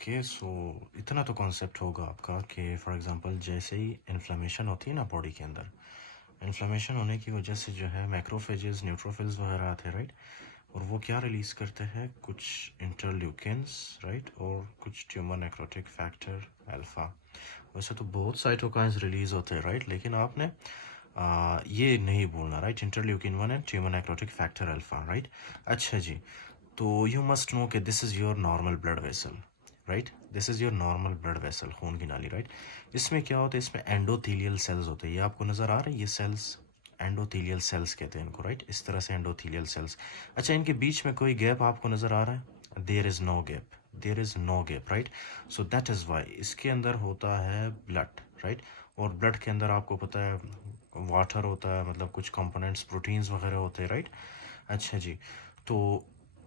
Okay so इतना तो concept होगा आपका कि फॉर एग्जांपल जैसे ही इन्फ्लेमेशन होती है ना बॉडी के अंदर, इन्फ्लेमेशन होने की वजह से जो है मैक्रोफेजेस न्यूट्रोफिल्स वगैरह आते हैं, राइट। और वो क्या रिलीज़ करते हैं, कुछ इंटरल्यूकिन्स, राइट, और कुछ ट्यूमर नेक्रोटिक फैक्टर अल्फ़ा। वैसे तो बहुत साइटोकाइंस रिलीज़ होते हैं, राइट, लेकिन आपने ये नहीं भूलना, right, interleukin 1 and tumour necrotic factor alpha, right. अच्छा जी, तो यू मस्ट नो कि this is your normal blood vessel, right, this is your normal blood vessel, खून की नाली, राइट। इसमें क्या होता है, इसमें एंडोथीलियल सेल्स होते हैं, ये आपको नज़र आ रहे हैं, ये सेल्स एंडोथीलियल सेल्स कहते हैं इनको, राइट, इस तरह से एंडोथीलियल सेल्स। अच्छा, इनके बीच में कोई गैप आपको नज़र आ रहा है? There is no gap, there is no gap, right. So that is why इसके अंदर होता है ब्लड, राइट। और ब्लड के अंदर आपको पता है वाटर होता है, मतलब कुछ कंपोनेंट्स प्रोटीन्स वगैरह होते हैं, राइट। अच्छा जी, तो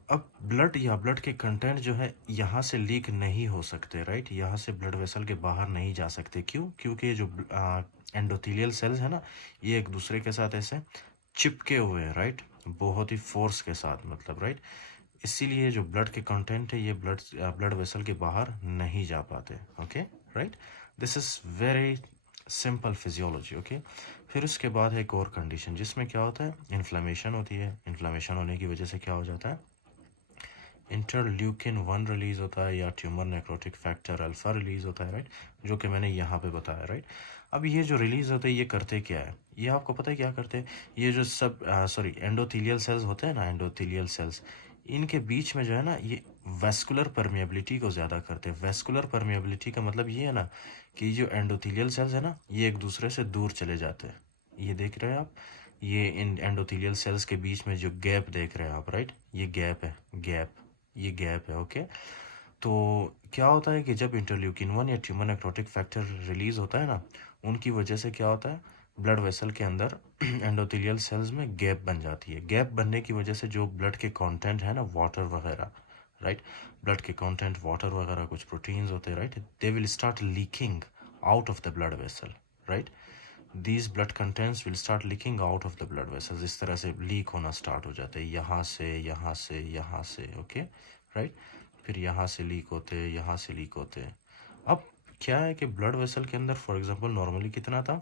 अब ब्लड या ब्लड के कंटेंट जो है यहाँ से लीक नहीं हो सकते, राइट, यहाँ से ब्लड वेसल के बाहर नहीं जा सकते। क्यों? क्योंकि ये जो एंडोथीलियल सेल्स है ना, ये एक दूसरे के साथ ऐसे चिपके हुए हैं, राइट, बहुत ही फोर्स के साथ, मतलब, राइट। इसीलिए जो ब्लड के कंटेंट है ये ब्लड वेसल के बाहर नहीं जा पाते। Okay, right, this is very simple physiology. Okay, फिर उसके बाद है एक और कंडीशन जिसमें क्या होता है, इन्फ्लेमेशन होती है। इन्फ्लेमेशन होने की वजह से क्या हो जाता है, इंटरल्यूकिन 1 रिलीज होता है या tumour necrotic factor alpha release होता है, राइट, जो कि मैंने यहाँ पे बताया, राइट। अब ये जो रिलीज होते हैं ये करते क्या है, ये आपको पता है क्या करते हैं? ये जो सब एंडोथीलियल सेल्स होते हैं ना, एंडोथीलियल सेल्स, इनके बीच में जो है ना, ये वेस्कुलर परमिएबिलिटी को ज़्यादा करते हैं। वेस्कुलर परमिएबिलिटी का मतलब ये है ना कि जो एंडोथीलियल सेल्स है ना, ये एक दूसरे से दूर चले जाते हैं। ये देख रहे हैं आप, ये इन एंडोथीलियल सेल्स के बीच में जो गैप देख रहे हैं आप, राइट, ये गैप है, गैप, ये गैप है। ओके, तो क्या होता है कि जब इंटरल्यूकिन 1 या ट्यूमर नेक्रोटिक फैक्टर रिलीज होता है ना, उनकी वजह से क्या होता है, ब्लड वेसल के अंदर एंडोथेलियल सेल्स में गैप बन जाती है। गैप बनने की वजह से जो ब्लड के कंटेंट है ना, वाटर वगैरह, राइट, ब्लड के कंटेंट वाटर वगैरह कुछ प्रोटीन्स होते हैं, right, they will start leaking out of the blood vessel, right. these blood contents will start leaking out of the blood vessels। इस तरह से लीक होना स्टार्ट हो जाते हैं, यहाँ से यहाँ से यहाँ से, ओके, राइट। फिर यहाँ से लीक होते हैं, यहाँ से लीक होते हैं। अब क्या है कि ब्लड वेसल के अंदर फॉर एग्जांपल नॉर्मली कितना था,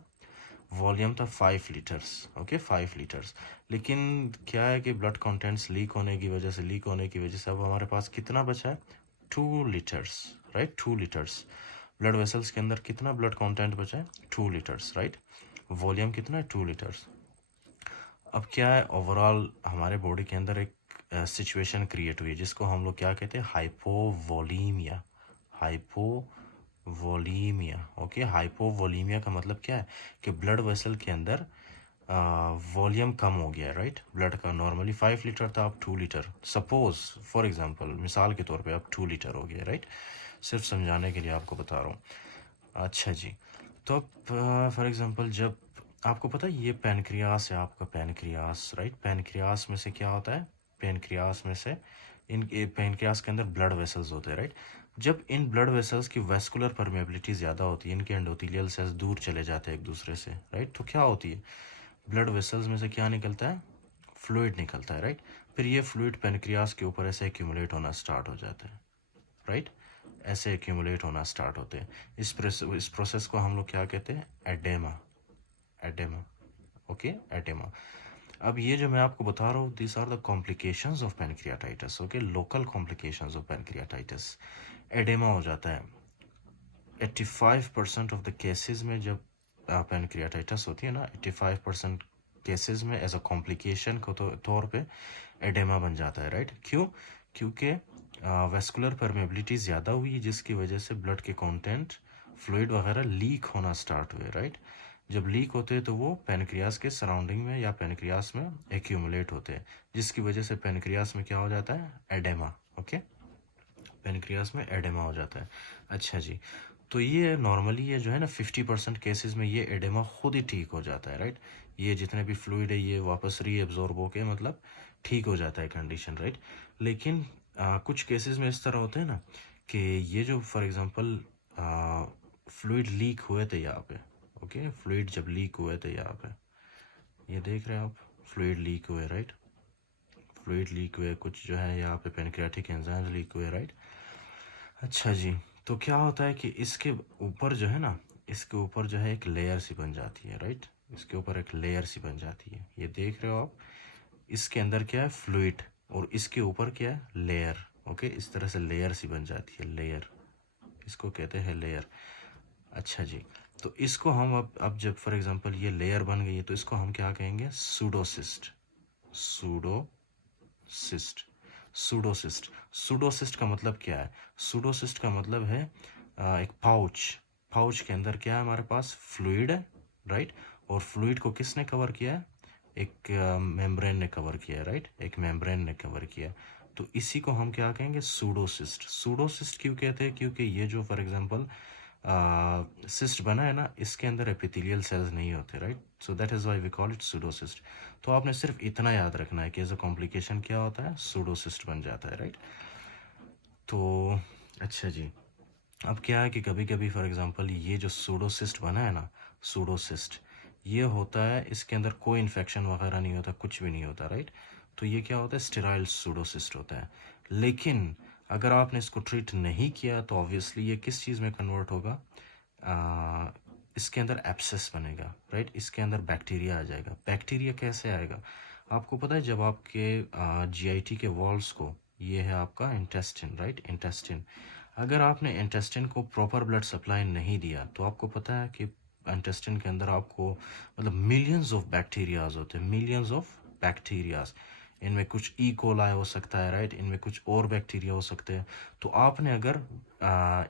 वॉल्यूम था 5 लीटर्स, ओके, 5 लीटर्स। लेकिन क्या है कि ब्लड कंटेंट्स लीक होने की वजह से, अब हमारे पास कितना बचा है, 2 litres, right, 2 litres. Blood vessels के अंदर कितना ब्लड कंटेंट बचा है, 2 लीटर्स, राइट। वॉल्यूम कितना है, 2 लीटर्स। अब क्या है, ओवरऑल हमारे बॉडी के अंदर एक सिचुएशन क्रिएट हुई है जिसको हम लोग क्या कहते हैं, हाइपोवोलीमिया। हाइपोवोलीमिया, ओके, हाइपोवोलीमिया का मतलब क्या है कि ब्लड वेसल के अंदर वॉल्यूम कम हो गया, राइट। ब्लड का नॉर्मली 5 लीटर था, अब 2 लीटर, सपोज फॉर एग्जांपल, मिसाल के तौर पे अब 2 लीटर हो गया, राइट। सिर्फ समझाने के लिए आपको बता रहा हूँ। अच्छा जी, तो अब फॉर एग्जांपल जब आपको पता है ये पैनक्रियास है आपका, पैनक्रियास, राइट, पैनक्रियास में से क्या होता है, पैनक्रियास में से इन पैनक्रियास के अंदर ब्लड वेसल्स होते हैं, राइट। जब इन ब्लड वेसल्स की वेस्कुलर परमेबिलिटी ज़्यादा होती है, इनके एंडोथेलियल सेल्स दूर चले जाते हैं एक दूसरे से, राइट, तो क्या होती है, ब्लड वेसल्स में से क्या निकलता है, फ्लूइड निकलता है, राइट। फिर ये फ्लूइड पैनक्रियास के ऊपर ऐसे एक्यूमुलेट होना स्टार्ट हो जाता है, राइट, ऐसे एक्यूमुलेट होना स्टार्ट होते हैं। इस प्रोसेस को हम लोग क्या कहते हैं, एडेमा, एडेमा, ओके, एडेमा। अब ये जो मैं आपको बता रहा हूँ, this are the complications of pancreatitis, okay, local complications of pancreatitis. Edema हो जाता है 85% ऑफ द केसेस में। जब पैनक्रियाटाइटिस होती है ना, 85% केसेस में एज अ कॉम्प्लिकेशन को तौर पे एडेमा बन जाता है, राइट। क्यों? क्योंकि वेस्कुलर परमेबिलिटी ज़्यादा हुई जिसकी वजह से ब्लड के कंटेंट, फ्लूइड वगैरह लीक होना स्टार्ट हुए, राइट। जब लीक होते हैं तो वो पैनक्रियास के सराउंडिंग में या पैनक्रियास में एक्यूमुलेट होते हैं, जिसकी वजह से पैनक्रियास में क्या हो जाता है, एडेमा, ओके, पैनक्रियास में एडेमा हो जाता है। अच्छा जी, तो ये नॉर्मली ये जो है ना 50% केसेस में ये एडेमा खुद ही ठीक हो जाता है, राइट। ये जितने भी फ्लूइड है ये वापस रीएब्जॉर्ब होके मतलब ठीक हो जाता है कंडीशन, राइट। लेकिन कुछ केसेस में इस तरह होते हैं ना कि ये जो फॉर एग्जांपल फ्लूइड लीक हुए थे यहाँ पे, ओके, फ्लूइड जब लीक हुए थे यहाँ पे, ये देख रहे हैं आप, फ्लूइड लीक हुए, राइट, फ्लूइड लीक हुए कुछ जो है यहाँ पे, पेनक्रियाटिक एंजाइम्स लीक हुए, राइट। अच्छा जी, तो क्या होता है कि इसके ऊपर जो है ना, इसके ऊपर जो है एक लेयर सी बन जाती है, राइट? इसके ऊपर एक लेयर सी बन जाती है, ये देख रहे हो आप? इसके अंदर क्या है? फ्लूइड, और इसके ऊपर क्या है? लेयर। ओके, इस तरह से लेयर सी बन जाती है, लेयर, इसको कहते हैं लेयर। अच्छा जी, तो इसको हम अब जब फॉर एग्जांपल ये लेयर बन गई है तो इसको हम क्या कहेंगे? सूडोसिस्ट। सूडोसिस्ट। सूडोसिस्ट। सूडोसिस्ट का मतलब क्या है? सूडोसिस्ट का मतलब है एक पाउच। पाउच के अंदर क्या है? हमारे पास फ्लूइड है, राइट? और फ्लूइड को किसने कवर किया है? एक मेम्ब्रेन ने कवर किया है, राइट? एक मेम्ब्रेन ने कवर किया है। तो इसी को हम क्या कहेंगे? सूडोसिस्ट। सूडोसिस्ट क्यों कहते हैं? क्योंकि ये जो फॉर एग्जांपल सिस्ट बना है ना, इसके अंदर एपिथेलियल सेल्स नहीं होते, right? So that is why we call it pseudocyst. तो आपने सिर्फ इतना याद रखना है कि एज अ कॉम्प्लिकेशन क्या होता है? सूडोसिस्ट बन जाता है, राइट? तो अच्छा जी, अब क्या है कि कभी कभी फॉर एग्जांपल ये जो सूडोसिस्ट बना है ना, सूडोसिस्ट, ये होता है, इसके अंदर कोई इन्फेक्शन वगैरह नहीं होता, कुछ भी नहीं होता, राइट? तो ये क्या होता है? स्टेराइल सूडोसिस्ट होता है। लेकिन अगर आपने इसको ट्रीट नहीं किया तो ऑब्वियसली ये किस चीज़ में कन्वर्ट होगा? आ, इसके अंदर एब्सेस बनेगा, राइट? इसके अंदर बैक्टीरिया आ जाएगा। बैक्टीरिया कैसे आएगा? आपको पता है जब आपके जीआईटी के वॉल्स को, ये है आपका इंटेस्टिन, राइट? इंटेस्टिन, अगर आपने इंटेस्टिन को प्रॉपर ब्लड सप्लाई नहीं दिया तो आपको पता है कि इंटेस्टिन के अंदर आपको मतलब मिलियंस ऑफ बैक्टीरियाज होते हैं, मिलियंस ऑफ बैक्टीरियाज। इनमें कुछ ई कोलाई हो सकता है, राइट? इनमें कुछ और बैक्टीरिया हो सकते हैं। तो आपने अगर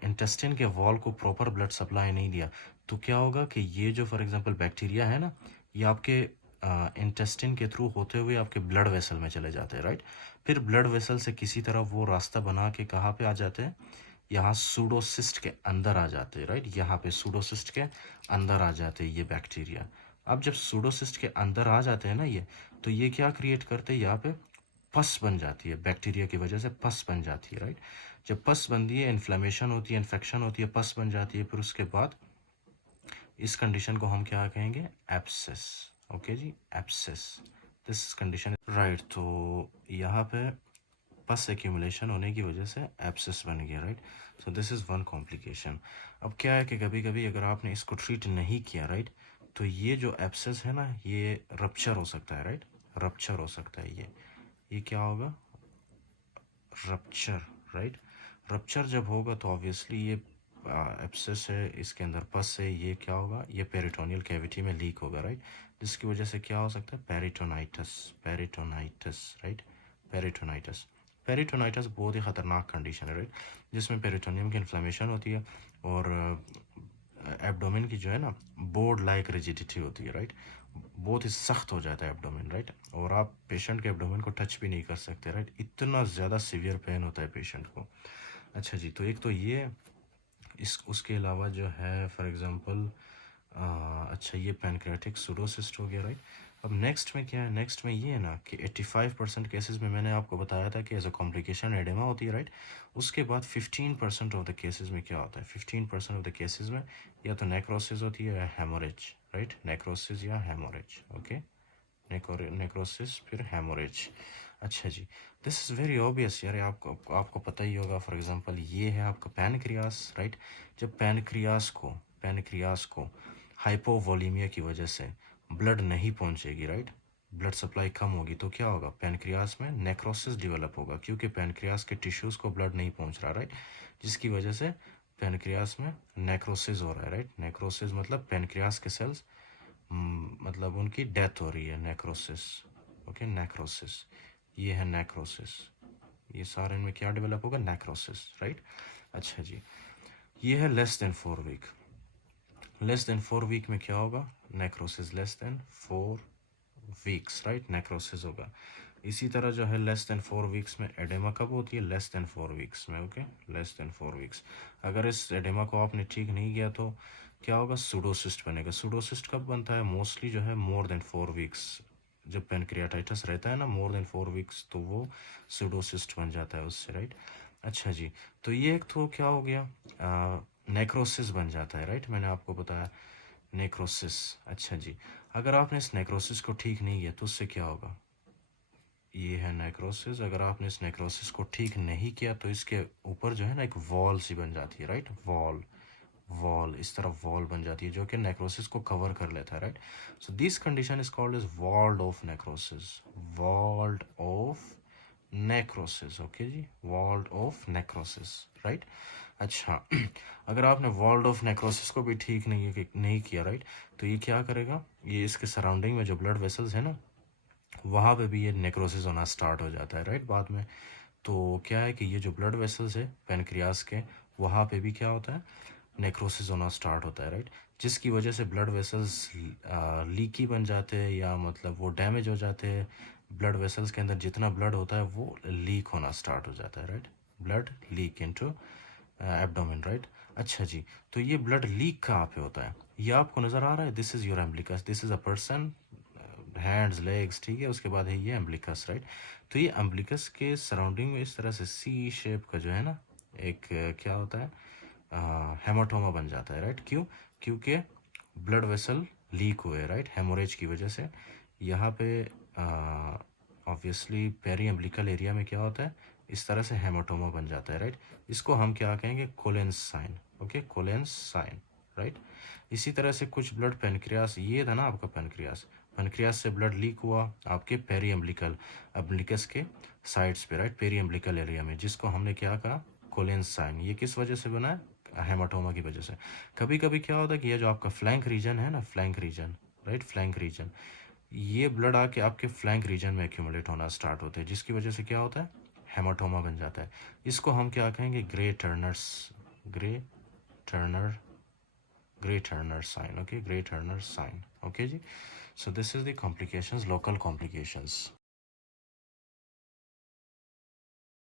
इंटेस्टिन के वॉल को प्रॉपर ब्लड सप्लाई नहीं दिया तो क्या होगा कि ये जो फॉर एग्जांपल बैक्टीरिया है ना, ये आपके इंटेस्टिन के थ्रू होते हुए आपके ब्लड वेसल में चले जाते हैं, राइट? फिर ब्लड वेसल से किसी तरह वो रास्ता बना के कहाँ पे आ जाते हैं? यहाँ सूडोसिस्ट के अंदर आ जाते हैं, राइट? यहाँ पे सूडोसिस्ट के अंदर आ जाते हैं ये बैक्टीरिया। अब जब सूडोसिस्ट के अंदर आ जाते हैं ना ये, तो ये क्या क्रिएट करते हैं? यहाँ पे पस बन जाती है, बैक्टीरिया की वजह से पस बन जाती है, राइट? जब पस बनती है, इन्फ्लेमेशन होती है, इन्फेक्शन होती है, पस बन जाती है, फिर उसके बाद इस कंडीशन को हम क्या कहेंगे? एब्सेस। ओके जी, एब्सेस, दिस कंडीशन, राइट? तो यहाँ पे पस एक्यूमुलेशन होने की वजह से एब्सेस बन गया, right? So this is one complication. अब क्या है कि कभी कभी अगर आपने इसको ट्रीट नहीं किया, राइट, तो ये जो एब्सेस है ना, ये रप्चर हो सकता है, राइट? रप्चर हो सकता है ये क्या होगा? Rupture, right? रप्चर जब होगा तो ऑब्वियसली ये एब्सेस है, इसके अंदर पस है, ये क्या होगा? ये पेरिटोनियल कैविटी में लीक होगा, राइट? जिसकी वजह से क्या हो सकता है? Peritonitis. Peritonitis, right? Peritonitis. Peritonitis बहुत ही ख़तरनाक कंडीशन है, राइट? जिसमें पेरिटोनियम की इन्फ्लेमेशन होती है और एब्डोमेन की जो है ना, बोर्ड लाइक रिजिडिटी होती है, राइट? बहुत ही सख्त हो जाता है एब्डोमेन, राइट? और आप पेशेंट के एब्डोमेन को टच भी नहीं कर सकते, राइट? इतना ज़्यादा सीवियर पेन होता है पेशेंट को। अच्छा जी, तो एक तो ये, इस उसके अलावा जो है फॉर एग्जांपल अच्छा ये पैनक्रियाटिक सूडोसिस्ट हो गया, राइट? अब नेक्स्ट में क्या है? नेक्स्ट में ये है ना कि 85% केसेस में मैंने आपको बताया था कि एज अ कॉम्प्लिकेशन एडेमा होती है, राइट? उसके बाद 15% ऑफ द केसेस में क्या होता है? 15% ऑफ द केसेस में या तो नेक्रोसिस होती है या हेमोरेज, राइट? नेक्रोसिस या हेमोरेज, ओके? नेक्रोसिस फिर हेमोरेज। अच्छा जी, दिस इज़ वेरी ऑब्वियस यार, आपको आपको पता ही होगा। फॉर एग्जांपल ये है आपका पैनक्रियास, राइट? जब पैनक्रियास को हाइपोवोलीमिया की वजह से ब्लड नहीं पहुंचेगी, राइट? ब्लड सप्लाई कम होगी तो क्या होगा? पैनक्रियास में नेक्रोसिस डेवलप होगा, क्योंकि पैनक्रियास के टिश्यूज़ को ब्लड नहीं पहुंच रहा, राइट? जिसकी वजह से पैनक्रियास में नेक्रोसिस हो रहा है, राइट? नेक्रोसिस मतलब पैनक्रियास के सेल्स मतलब उनकी डेथ हो रही है, नेक्रोसिस। ओके, नेक्रोसिस, ये है नेक्रोसिस। ये सारे में क्या डेवलप होगा? Necrosis, right? अच्छा जी, ये है less than 4 week. Less than 4 week में क्या होगा? Necrosis less than 4 weeks, right? Necrosis होगा। इसी तरह जो है लेस देन 4 वीक्स में एडेमा कब होती है? लेस देन 4 वीक्स में, ओके? Less than 4 weeks. अगर इस एडेमा को आपने ठीक नहीं किया तो क्या होगा? सूडोसिस्ट बनेगा। सूडोसिस्ट कब बनता है? मोस्टली जो है मोर देन 4 वीक्स, जब पेनक्रियाटाइटिस रहता है ना मोर देन 4 वीक्स, तो वो सूडोसिस्ट बन जाता है उससे, राइट? अच्छा जी, तो ये एक तो क्या हो गया? नेक्रोसिस बन जाता है, राइट? मैंने आपको बताया नेक्रोसिस। अच्छा जी, अगर आपने इस नेक्रोसिस को ठीक नहीं किया तो उससे क्या होगा? ये है नेक्रोसिस। अगर आपने इस नेक्रोसिस को ठीक नहीं किया तो इसके ऊपर जो है ना एक वॉल सी बन जाती है, राइट, वॉल, वॉल इस तरफ वॉल बन जाती है जो कि नेक्रोसिस को कवर कर लेता है, right. So this condition is called as walled off necrosis, walled off necrosis, okay जी, वॉल्ड ऑफ नेक्रोसिस, राइट। अच्छा अगर आपने वॉल्ड ऑफ नेक्रोसिस को भी ठीक नहीं किया, राइट, तो ये क्या करेगा, ये इसके सराउंडिंग में जो ब्लड वेसल्स है ना वहाँ पे भी ये नेक्रोसिस होना स्टार्ट हो जाता है, राइट, बाद में। तो क्या है कि ये जो ब्लड वेसल्स है पेनक्रियास के, वहाँ पे भी क्या होता है, नेक्रोसिस होना स्टार्ट होता है, राइट, जिसकी वजह से ब्लड वेसल्स लीकी बन जाते हैं, या मतलब वो डैमेज हो जाते हैं। ब्लड वेसल्स के अंदर जितना ब्लड होता है वो लीक होना स्टार्ट हो जाता है, right, blood leak into abdomen, right. अच्छा जी, तो ये ब्लड लीक कहाँ पे होता है, ये आपको नज़र आ रहा है, this is your umbilicus, this is a person, hands legs, ठीक है, उसके बाद है ये एम्ब्लिकस, राइट। तो ये एम्ब्लिकस के सराउंडिंग में इस तरह से सी शेप का जो है ना एक क्या होता है, हेमाटोमा बन जाता है, राइट। क्यों, क्योंकि ब्लड वेसल लीक हुए, राइट, हेमोरेज की वजह से। यहाँ पे ऑब्वियसली पेरी एम्ब्लिकल एरिया में क्या होता है, इस तरह से हेमाटोमा बन जाता है, राइट। इसको हम क्या कहेंगे, कोलेंस साइन, ओके, कोलेंस साइन, राइट। इसी तरह से कुछ ब्लड पेनक्रियास, ये था ना आपका पेनक्रियास, पेनक्रियास से ब्लड लीक हुआ आपके पेरी एम्ब्लिकल एम्ब्लिकस के साइड्स पे, राइट, पेरी एम्ब्लिकल एरिया में, जिसको हमने क्या कहा, कोलेंस साइन। ये किस वजह से बना है, हेमाटोमा की वजह से। कभी कभी क्या होता है कि ये जो आपका फ्लैंक रीजन है ना, flank region, right, flank region, ये ब्लड आके आपके फ्लैंक रीजन में एक्यूमुलेट होना स्टार्ट होते हैं, जिसकी वजह से क्या होता है, हेमाटोमा बन जाता है। इसको हम क्या कहेंगे, Grey Turner's, Grey Turner, Grey Turner sign, okay, Grey Turner sign, okay जी। So this is the complications, local complications.